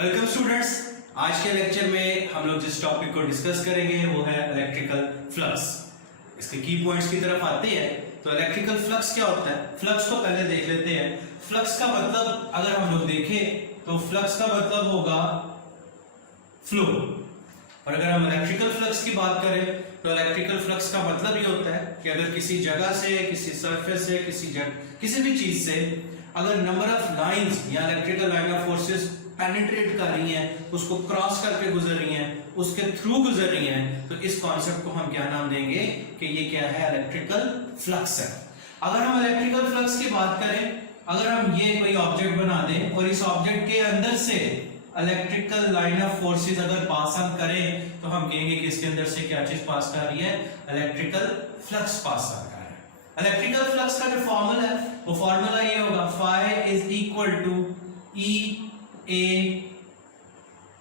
Welcome students. आज के lecture में हम लोग जिस टॉपिक को डिस्कस करेंगे वो है इलेक्ट्रिकल फ्लक्स। इसके की पॉइंट्स की तरफ आते हैं तो इलेक्ट्रिकल फ्लक्स क्या होता है, फ्लक्स को पहले देख लेते हैं। फ्लक्स का मतलब अगर हम लोग देखें तो फ्लक्स का मतलब होगा फ्लो, और अगर हम इलेक्ट्रिकल फ्लक्स की बात करें तो इलेक्ट्रिकल फ्लक्स का मतलब ये होता है कि अगर किसी जगह से, किसी सरफेस से, किसी भी चीज से अगर नंबर ऑफ लाइंस या electrical line of forces penetrate कर रही हैं, उसको क्रॉस करके गुजर रही हैं, उसके थ्रू गुजर रही हैं, तो इस कॉन्सेप्ट को हम क्या नाम देंगे कि ये क्या है, इलेक्ट्रिकल फ्लक्स है। अगर हम इलेक्ट्रिकल फ्लक्स की बात करें, अगर हम ये कोई ऑब्जेक्ट बना दें और इस ऑब्जेक्ट के अंदर से इलेक्ट्रिकल लाइन ऑफ फोर्सेस अगर पास ऑन करें तो हम कहेंगे कि इसके अंदर से क्या चीज पास कर रही है, इलेक्ट्रिकल फ्लक्स पास कर रहा है। इलेक्ट्रिकल फ्लक्स का जो फॉर्मूला है वो फॉर्मूला ये होगा, phi is equal to E A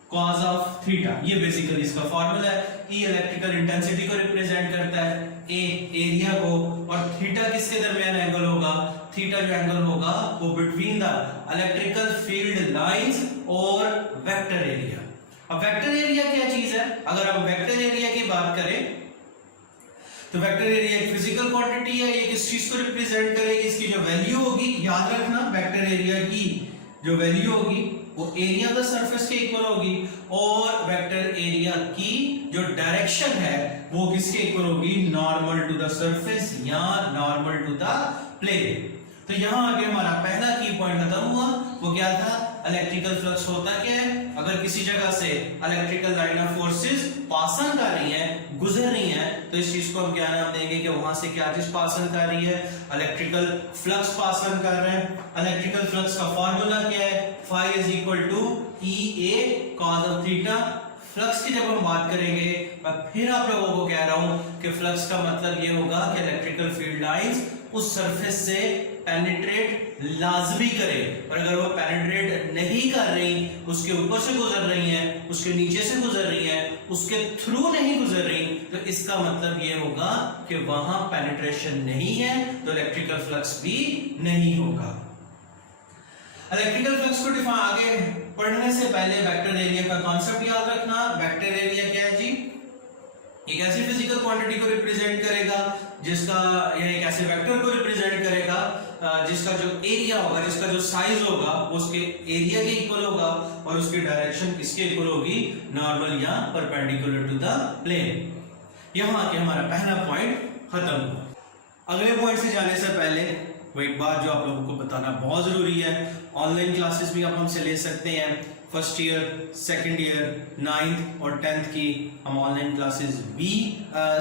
cos of theta. ये बेसिकली इसका फॉर्मूला है। E इलेक्ट्रिकल इंटेंसिटी को रिप्रेजेंट करता है, A एरिया को, और थीटा किसके दरमियान एंगल होगा, थीटा जो एंगल होगा वो between the electrical field lines और वेक्टर एरिया। अब वेक्टर एरिया क्या चीज है, अगर हम वेक्टर एरिया की बात करें तो वेक्टर एरिया एक फिजिकल क्वांटिटी है। ये किस चीज को रिप्रेजेंट करेगी, इसकी जो वैल्यू होगी, याद रखना वेक्टर एरिया की जो वैल्यू होगी वो एरिया द सरफेस के इक्वल होगी, और वेक्टर एरिया की जो डायरेक्शन है वो किसके इक्वल होगी, नॉर्मल टू द सरफेस या नॉर्मल टू द प्लेन। तो यहां आगे हमारा पहला की पॉइंट खत्म हुआ। वो क्या था, इलेक्ट्रिकल फ्लक्स होता क्या है, अगर किसी जगह से electrical line of forces pass on कर रही हैं, गुजर रही हैं, तो इस चीज को हम क्या नाम देंगे कि वहां से क्या चीज पास ऑन कर रही है, इलेक्ट्रिकल फ्लक्स पास ऑन कर रहे हैं। इलेक्ट्रिकल फ्लक्स का फॉर्मूला क्या है, phi is equal to E A cos of theta. Flux की जब हम बात करेंगे, मैं फिर आप लोगों को कह रहा हूं कि फ्लक्स का मतलब ये होगा कि इलेक्ट्रिकल फील्ड लाइंस उस सरफेस से पेनिट्रेट लाजमी करे, और अगर वो पेनिट्रेट नहीं कर रही, उसके ऊपर से गुजर रही हैं, उसके नीचे से गुजर रही हैं, उसके थ्रू नहीं गुजर रही, तो इसका मतलब ये होगा कि वहां पेनिट्रेशन नहीं है, तो इलेक्ट्रिकल फ्लक्स भी नहीं होगा। इलेक्ट्रिकल फ्लक्स को डिफाइन आगे पढ़ने से पहले वेक्टर एरिया का कॉन्सेप्ट याद रखना। वेक्टर एरिया क्या है जी, एक ऐसी फिजिकल क्वांटिटी को रिप्रेजेंट करेगा जिसका, या एक ऐसे वेक्टर को रिप्रेजेंट करेगा जिसका जो एरिया होगा, जिसका जो साइज होगा वो उसके एरिया के इक्वल होगा, और उसकी डायरेक्शन किसके इक्वल होगी, नॉर्मल या परपेंडिकुलर टू द प्लेन। यहां के हमारा पहला पॉइंट खत्म हुआ। अगले पॉइंट से जाने से पहले वो एक बात जो आप लोगों को बताना बहुत जरूरी है, ऑनलाइन क्लासेस भी आप हमसे ले सकते हैं। First year, second year, 9th और 10th की हम ऑनलाइन क्लासेस भी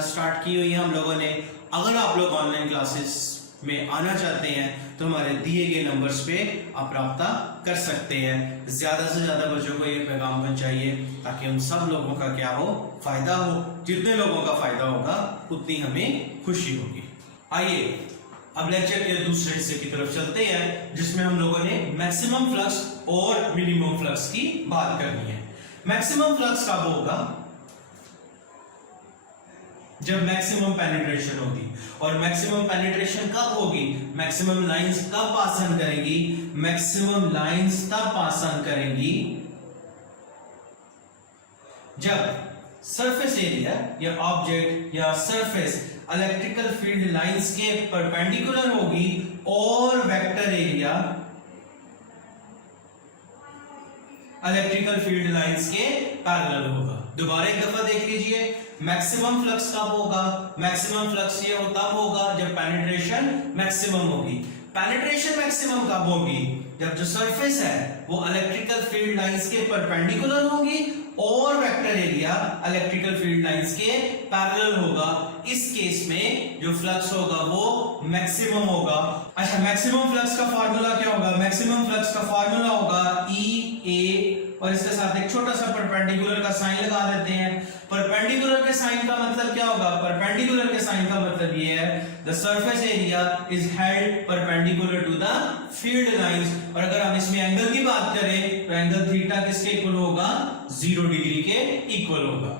स्टार्ट की हुई है हम लोगों ने। अगर आप लोग ऑनलाइन क्लासेस में आना चाहते हैं तो हमारे दिए गए नंबर्स पे आप राब्ता कर सकते हैं। ज्यादा से ज्यादा बच्चों को ये पैगाम पहुंचाइए ताकि उन सब लोगों का क्या हो, फायदा हो। जितने लोगों का फायदा होगा उतनी हमें खुशी होगी। आइए अब लेक्चर के दूसरे हिस्से की तरफ चलते हैं, जिसमें हम लोगों ने मैक्सिमम फ्लक्स और मिनिमम फ्लक्स की बात करनी है। मैक्सिमम फ्लक्स कब होगा, जब मैक्सिमम पेनिट्रेशन होगी। और मैक्सिमम पेनिट्रेशन कब होगी, मैक्सिमम लाइंस कब पास ऑन करेंगी, मैक्सिमम लाइंस तब पास ऑन करेंगी जब सरफेस एरिया या ऑब्जेक्ट या सरफेस इलेक्ट्रिकल फील्ड लाइंस के परपेंडिकुलर होगी और vector area electrical field lines के पैरेलल होगा। दोबारा एक दफा देख लीजिए, मैक्सिमम फ्लक्स कब होगा, मैक्सिमम फ्लक्स ये तब होगा जब पेनिट्रेशन मैक्सिमम होगी। पेनिट्रेशन मैक्सिमम कब होगी, जब जो सरफेस है वो इलेक्ट्रिकल फील्ड लाइंस के परपेंडिकुलर होगी और vector area electrical field lines के पैरेलल होगा। इस केस में जो फ्लक्स होगा वो मैक्सिमम होगा। अच्छा, मैक्सिमम फ्लक्स का फार्मूला क्या होगा, मैक्सिमम फ्लक्स का फार्मूला होगा E A, और इसके साथ एक छोटा सा परपेंडिकुलर का साइन लगा देते हैं। परपेंडिकुलर के साइन का मतलब क्या होगा, परपेंडिकुलर के साइन का मतलब ये है the surface area is held perpendicular to the field lines. और अगर हम इसमें एंगल की बात करें तो एंगल थीटा किसके इक्वल होगा, 0 डिग्री के इक्वल होगा।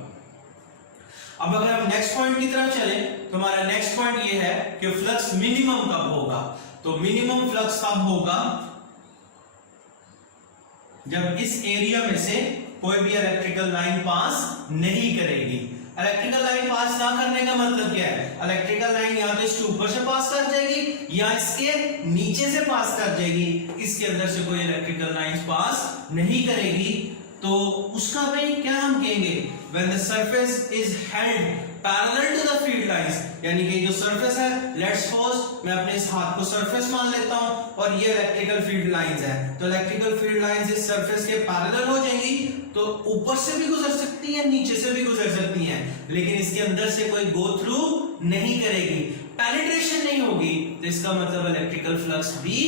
अब अगर हम नेक्स्ट पॉइंट की तरफ चले तो हमारा नेक्स्ट पॉइंट ये है कि फ्लक्स मिनिमम कब होगा। तो मिनिमम फ्लक्स कब होगा, जब इस एरिया में से कोई भी इलेक्ट्रिकल लाइन पास नहीं करेगी। इलेक्ट्रिकल लाइन पास ना करने का मतलब क्या है? इलेक्ट्रिकल लाइन या तो इसके ऊपर से पास कर जाएगी या इसके नीचे से पास कर जाएगी। इसके अंदर से कोई इलेक्ट्रिकल लाइन पास नहीं करेगी तो उसका भाई क्या हम कहेंगे? When the surface is held parallel to the field lines, यानी कि जो सरफेस है, लेट्स सपोज मैं अपने इस हाथ को सरफेस मान लेता हूं और ये इलेक्ट्रिकल फील्ड लाइंस है, तो इलेक्ट्रिकल फील्ड लाइंस इस सरफेस के पैरेलल हो जाएंगी तो ऊपर से भी गुजर सकती हैं, नीचे से भी गुजर सकती हैं, लेकिन इसके अंदर से कोई गो थ्रू नहीं करेगी, पेनिट्रेशन नहीं होगी, तो इसका मतलब इलेक्ट्रिकल फ्लक्स भी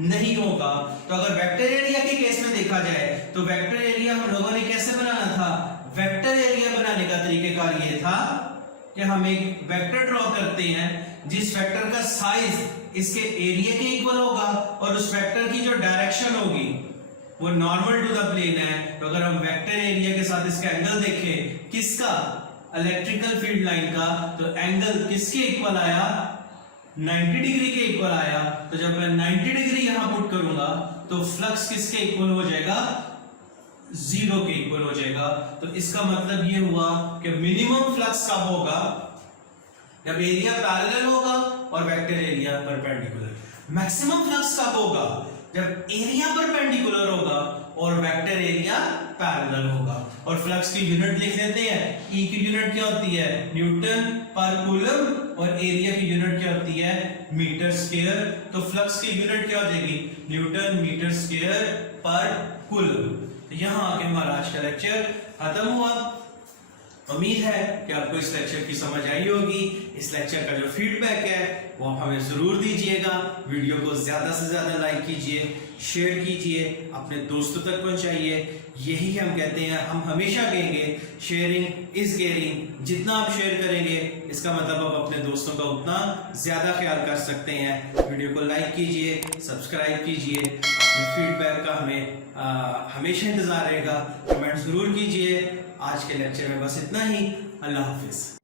नहीं होगा। तो अगर वेक्टर एरिया के केस में देखा जाए तो वेक्टर एरिया हम लोगों ने कैसे बनाना था? वेक्टर एरिया बनाने का तरीकेकार ये था कि हम एक वेक्टर ड्रॉ करते हैं जिस वेक्टर का साइज इसके एरिया के इक्वल होगा और उस वेक्टर की जो डायरेक्शन होगी वो नॉर्मल टू द प्लेन है। तो अगर हम वेक्टर एरिया के साथ इसका एंगल देखें, किसका? इलेक्ट्रिकल फील्ड लाइन का, तो एंगल किसके इक्वल आया? 90 डिग्री के इक्वल आया। तो जब मैं 90 डिग्री यहां पुट करूंगा तो फ्लक्स किसके इक्वल हो जाएगा? 0 के इक्वल हो जाएगा। तो इसका मतलब ये हुआ कि मिनिमम फ्लक्स कब होगा? जब एरिया पैरेलल होगा और vector area perpendicular. Maximum flux कब होगा? जब एरिया परपेंडिकुलर होगा और वेक्टर एरिया पैरेलल होगा। और फ्लक्स की यूनिट लिख देते हैं, ई की यूनिट क्या होती है? न्यूटन पर कूलम, और एरिया की यूनिट क्या होती है? Metre square. तो फ्लक्स की यूनिट क्या हो जाएगी? न्यूटन मीटर स्क्वायर पर कूलम। यहां आके हमारा आज का लेक्चर खत्म हुआ। उम्मीद है कि आपको इस लेक्चर की समझ आई होगी। इस लेक्चर का जो फीडबैक है वो आप हमें जरूर दीजिएगा। वीडियो को ज्यादा से ज्यादा लाइक कीजिए, शेयर कीजिए, अपने दोस्तों तक पहुंचाइए। यही हम कहते हैं, हम हमेशा कहेंगे शेयरिंग इज केयरिंग। जितना आप शेयर करेंगे इसका मतलब आप अपने दोस्तों का उतना ज्यादा ख्याल कर सकते हैं। वीडियो को लाइक कीजिए, सब्सक्राइब कीजिए। अपने फीडबैक का हमें हमेशा इंतजार रहेगा। कमेंट जरूर कीजिए। आज के लेक्चर में बस इतना ही। अल्लाह हाफिज।